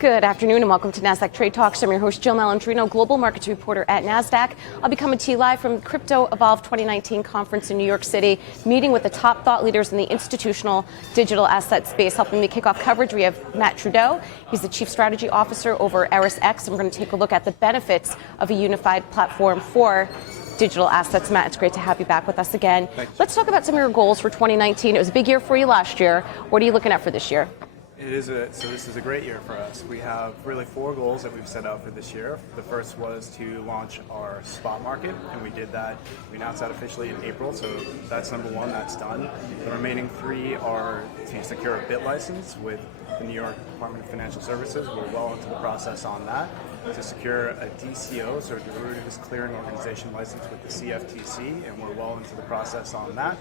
Good afternoon and welcome to Nasdaq Trade Talks. I'm your host, Jill Malandrino, Global Markets Reporter at Nasdaq. I'll be coming to you live from the Crypto Evolve 2019 conference in New York City, meeting with the top thought leaders in the institutional digital asset space. Helping me kick off coverage, we have Matt Trudeau. He's the Chief Strategy Officer over ErisX, and we're going to take a look at the benefits of a unified platform for digital assets. Matt, it's great to have you back with us again. Let's talk about some of your goals for 2019. It was a big year for you last year. What are you looking at for this year? This is a great year for us. We have really 4 goals that we've set out for this year. The first was to launch our spot market, and we did that. We announced that officially in April, so that's number 1, that's done. The remaining 3 are to secure a BIT license with the New York Department of Financial Services. We're well into the process on that. To secure a DCO, so a derivatives clearing organization license with the CFTC, and we're well into the process on that.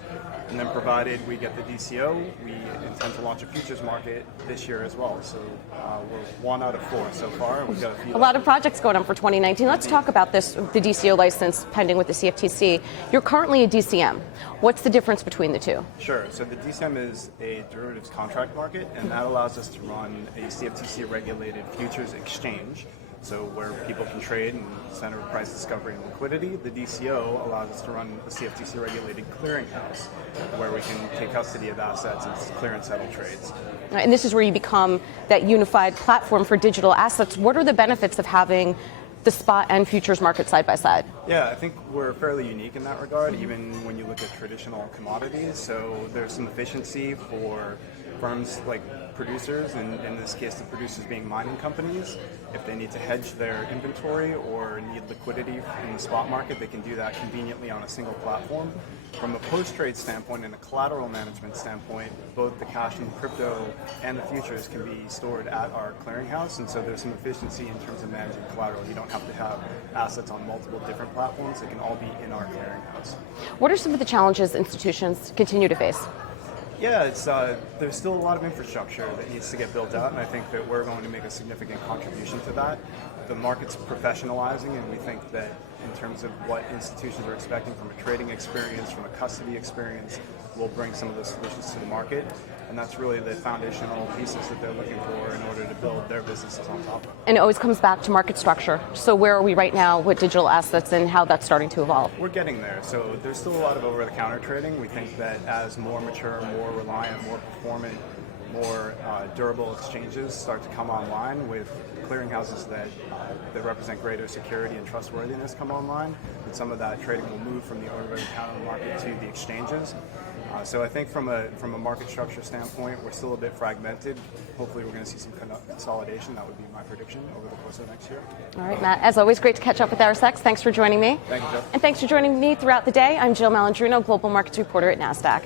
And then provided we get the DCO, we intend to launch a futures market this year as well. So we're 1 out of 4 so far. We've got a lot of projects going on for 2019. Let's talk about this, the DCO license pending with the CFTC. You're currently a DCM. What's the difference between the two? Sure. So the DCM is a derivatives contract market, and that allows us to run a CFTC-regulated futures exchange. So where people can trade and center of price discovery and liquidity. The DCO allows us to run a CFTC-regulated clearinghouse where we can take custody of assets and clear and settle trades. And this is where you become that unified platform for digital assets. What are the benefits of having the spot and futures market side by side? Yeah, I think we're fairly unique in that regard, even when you look at traditional commodities. So there's some efficiency for firms like producers, and in this case the producers being mining companies. If they need to hedge their inventory or need liquidity in the spot market, they can do that conveniently on a single platform. From a post-trade standpoint and a collateral management standpoint, both the cash and the crypto and the futures can be stored at our clearinghouse, and so there's some efficiency in terms of managing collateral. You don't have to have assets on multiple different platforms. They can all be in our clearinghouse. What are some of the challenges institutions continue to face? Yeah, there's still a lot of infrastructure that needs to get built out, and I think that we're going to make a significant contribution to that. The market's professionalizing, and we think that in terms of what institutions are expecting from a trading experience, from a custody experience, we'll bring some of those solutions to the market, and that's really the foundational pieces that they're looking for in order to build their businesses on top of. And it always comes back to market structure. So where are we right now with digital assets and how that's starting to evolve? We're getting there. So there's still a lot of over-the-counter trading. We think that as more mature, more reliant, more performant, more durable exchanges start to come online with clearinghouses that represent greater security and trustworthiness come online, and some of that trading will move from the over-the-counter market to the exchanges. So I think from a market structure standpoint, we're still a bit fragmented. Hopefully we're going to see some consolidation. That would be my prediction over the course of next year. All right, Matt, as always, great to catch up with ErisX. Thanks for joining me. Thank you, Jeff. And thanks for joining me throughout the day. I'm Jill Malandrino, Global Markets Reporter at Nasdaq.